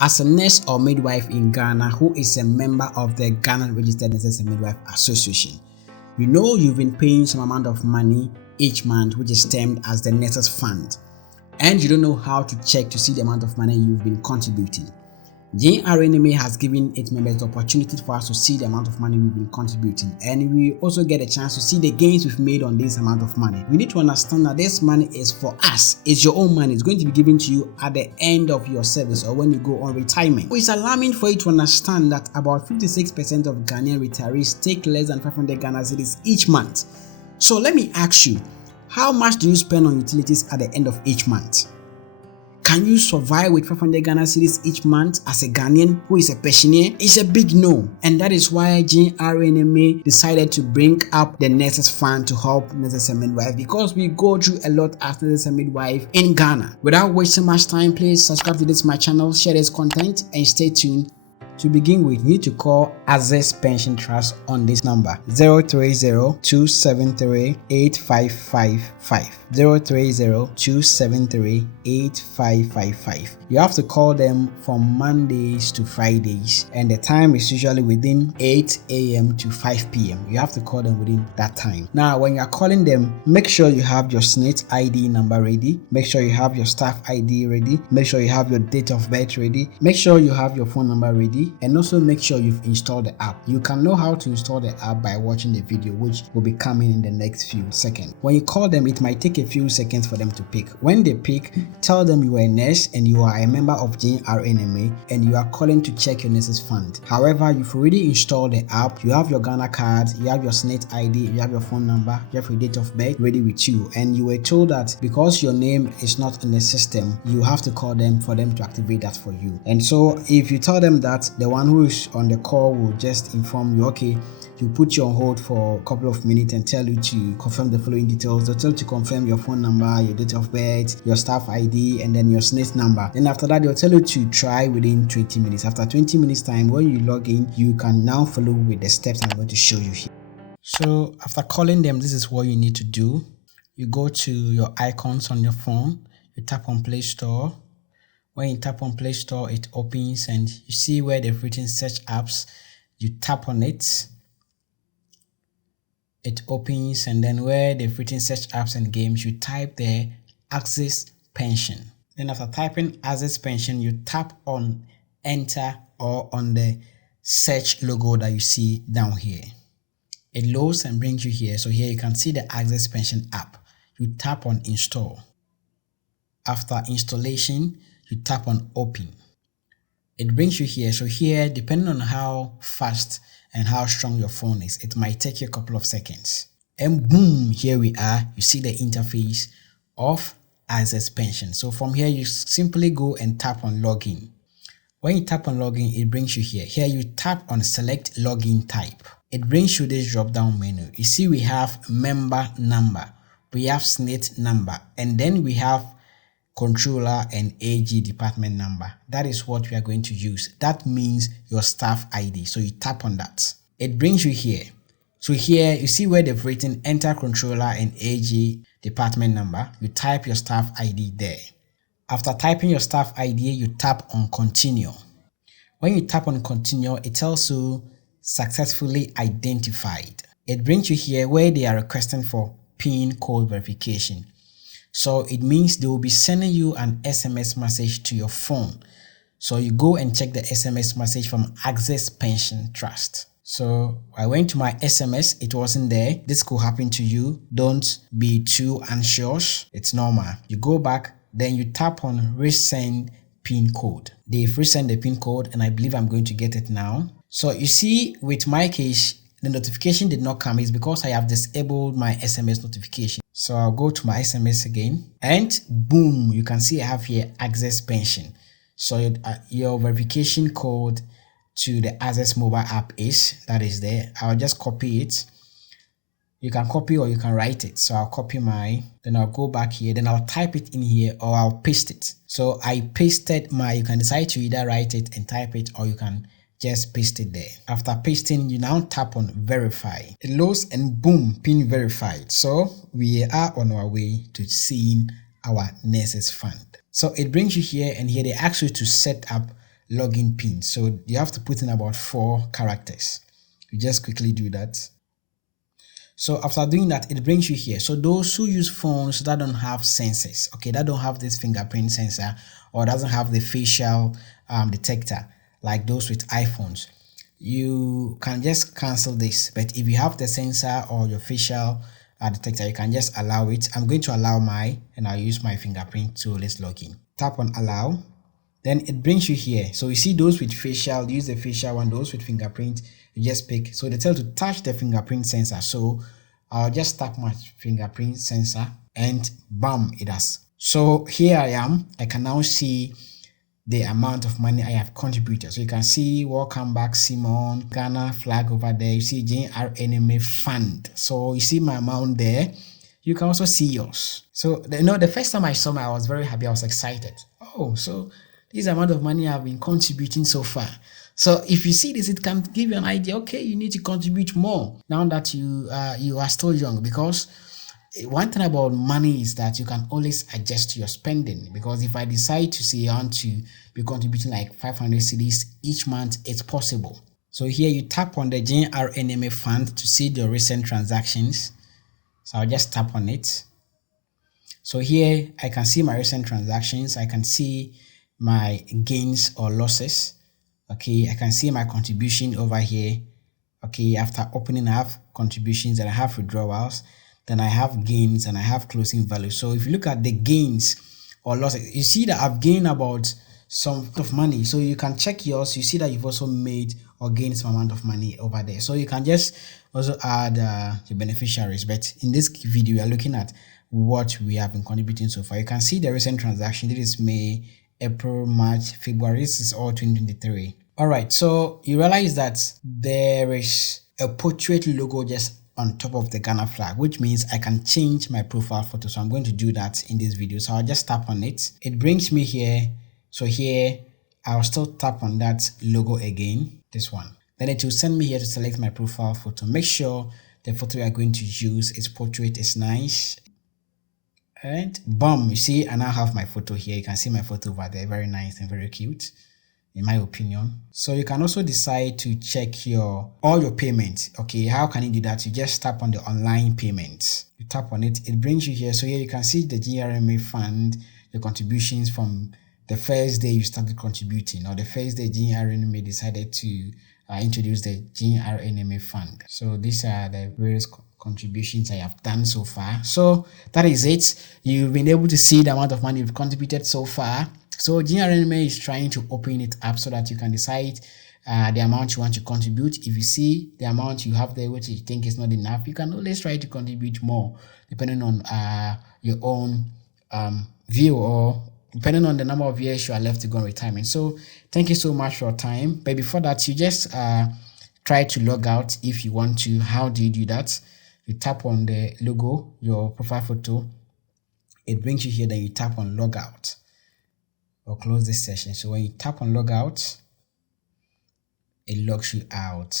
As a nurse or midwife in Ghana who is a member of the Ghana Registered Nurses and Midwife Association, you know you've been paying some amount of money each month, which is termed as the Nurses Fund, and you don't know how to check to see the amount of money you've been contributing. GRNMA has given its members the opportunity for us to see the amount of money we've been contributing, and we also get a chance to see the gains we've made on this amount of money. We need to understand that this money is for us. It's your own money. It's going to be given to you at the end of your service or when you go on retirement. It's alarming for you to understand that about 56% of Ghanaian retirees take less than 500 Ghana cedis each month. So let me ask you, how much do you spend on utilities at the end of each month? Can you survive with 500 Ghana cedis each month as a Ghanaian who is a pensioner? It's a big no. And that is why GRNMA decided to bring up the Nurses Fund to help nurses and midwives, because we go through a lot as nurses and midwives in Ghana. Without wasting much time, please subscribe to this my channel, share this content, and stay tuned. To begin with, you need to call Access Pension Trust on this number 030-273-8555. 030-273-8555. You have to call them from Mondays to Fridays, and the time is usually within 8 a.m. to 5 p.m. You have to call them within that time. Now, when you are calling them, make sure you have your SNIT ID number ready. Make sure you have your staff ID ready. Make sure you have your date of birth ready. Make sure you have your phone number ready. And also make sure you've installed the app. You can know how to install the app by watching the video, which will be coming in the next few seconds. When you call them, it might take a few seconds for them to pick. When they pick, tell them you are a nurse and you are a member of GRNMA and you are calling to check your nurses fund. However, you've already installed the app, you have your Ghana card, you have your SNIT ID, you have your phone number, you have your date of birth ready with you, and you were told that because your name is not in the system, you have to call them for them to activate that for you. And so if you tell them that, the one who is on the call will just inform you, okay, you put you on hold for a couple of minutes and tell you to confirm the following details. They'll tell you to confirm your phone number, your date of birth, your staff ID, and then your SNIT number. Then after that, they'll tell you to try within 20 minutes. After 20 minutes time, when you log in, you can now follow with the steps I'm going to show you here. So after calling them, this is what you need to do. You go to your icons on your phone, you tap on Play Store. When you tap on Play Store, it opens and you see where they've written search apps. You tap on it. It opens, and then where they've written search apps and games, you type there Access Pension. Then after typing Access Pension, you tap on enter or on the search logo that you see down here. It loads and brings you here. So here you can see the Access Pension app. You tap on install. After installation, you tap on open. It brings you here. So here, depending on how fast and how strong your phone is, it might take you a couple of seconds. And boom, here we are. You see the interface of Access Pension. So from here, you simply go and tap on login. When you tap on login, it brings you here. Here you tap on select login type. It brings you this drop down menu. You see we have member number, we have SNIT number, and then we have controller and AG department number. That is what we are going to use. That means your staff ID. So you tap on that. It brings you here. So here you see where they've written enter controller and AG department number. You type your staff ID there. After typing your staff ID, you tap on continue. When you tap on continue, it tells you successfully identified. It brings you here where they are requesting for PIN code verification. So it means they will be sending you an SMS message to your phone. So you go and check the SMS message from Access Pension Trust. So I went to my SMS, it wasn't there. This could happen to you. Don't be too anxious. It's normal. You go back, then you tap on resend PIN code. They've resend the PIN code, and I believe I'm going to get it now. So you see, with my case, the notification did not come. It's because I have disabled my SMS notification. So I'll go to my SMS again, and boom, you can see I have here Access Pension. So your verification code to the Access mobile app is there. I'll just copy it. You can copy or you can write it. So I'll copy then I'll go back here, then I'll type it in here or I'll paste it. So I pasted you can decide to either write it and type it, or you can just paste it there. After pasting, you now tap on verify. It loads and boom, PIN verified. So we are on our way to seeing our nurses fund. So it brings you here, and here they ask you to set up login pin. So you have to put in about 4 characters. You just quickly do that. So after doing that, it brings you here. So those who use phones that don't have sensors, okay, that don't have this fingerprint sensor or doesn't have the facial detector like those with iPhones, you can just cancel this. But if you have the sensor or your facial detector, you can just allow it. I'm going to allow and I'll use my fingerprint. So let's log in. Tap on allow. Then it brings you here. So you see those with facial, use the facial one. Those with fingerprint, you just pick. So they tell you to touch the fingerprint sensor. So I'll just tap my fingerprint sensor and bam, it does. So here I am. I can now see the amount of money I have contributed. So you can see welcome back Simon, Ghana flag over there. You see GRNMA fund. So you see my amount there. You can also see yours. So the first time I saw I was very happy. I was excited. Oh, so this amount of money I've been contributing so far. So if you see this, it can give you an idea. Okay, you need to contribute more now that you are still young, because one thing about money is that you can always adjust your spending. Because if I decide to say I want to be contributing like 500 cedis each month, it's possible. So here you tap on the GRNMA fund to see the recent transactions. So I'll just tap on it. So here I can see my recent transactions. I can see my gains or losses. Okay, I can see my contribution over here. Okay, after opening, I have contributions and I have withdrawals. Then I have gains and I have closing value. So if you look at the gains or losses, you see that I've gained about some of money. So you can check yours. You see that you've also made or gained some amount of money over there. So you can just also add the beneficiaries. But in this video, we are looking at what we have been contributing so far. You can see the recent transaction. This is May, April, March, February. This is all 2023. All right. So you realize that there is a portrait logo just on top of the Ghana flag, which means I can change my profile photo. So I'm going to do that in this video. So I'll just tap on it. It brings me here. So here, I'll still tap on that logo again, this one. Then it will send me here to select my profile photo. Make sure the photo we are going to use, its portrait is nice. And boom, you see, I now have my photo here. You can see my photo over there. Very nice and very cute, in my opinion. So you can also decide to check all your payments. Okay, how can you do that? You just tap on the online payments. You tap on it, it brings you here. So here you can see the GRMA fund, the contributions from the first day you started contributing, or the first day GRNMA decided to introduce the GRNMA fund. So these are the various contributions I have done so far. So that is it. You've been able to see the amount of money you've contributed so far. So GRNMA is trying to open it up so that you can decide the amount you want to contribute. If you see the amount you have there which you think is not enough, you can always try to contribute more depending on your own view, or depending on the number of years you are left to go on retirement. So thank you so much for your time. But before that, you just try to log out if you want to. How do you do that? You tap on the logo, your profile photo. It brings you here. Then you tap on log out or close this session. So when you tap on log out, it logs you out.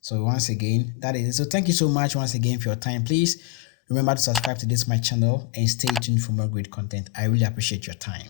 So once again, that is it. So thank you so much once again for your time. Please remember to subscribe to my channel and stay tuned for more great content. I really appreciate your time.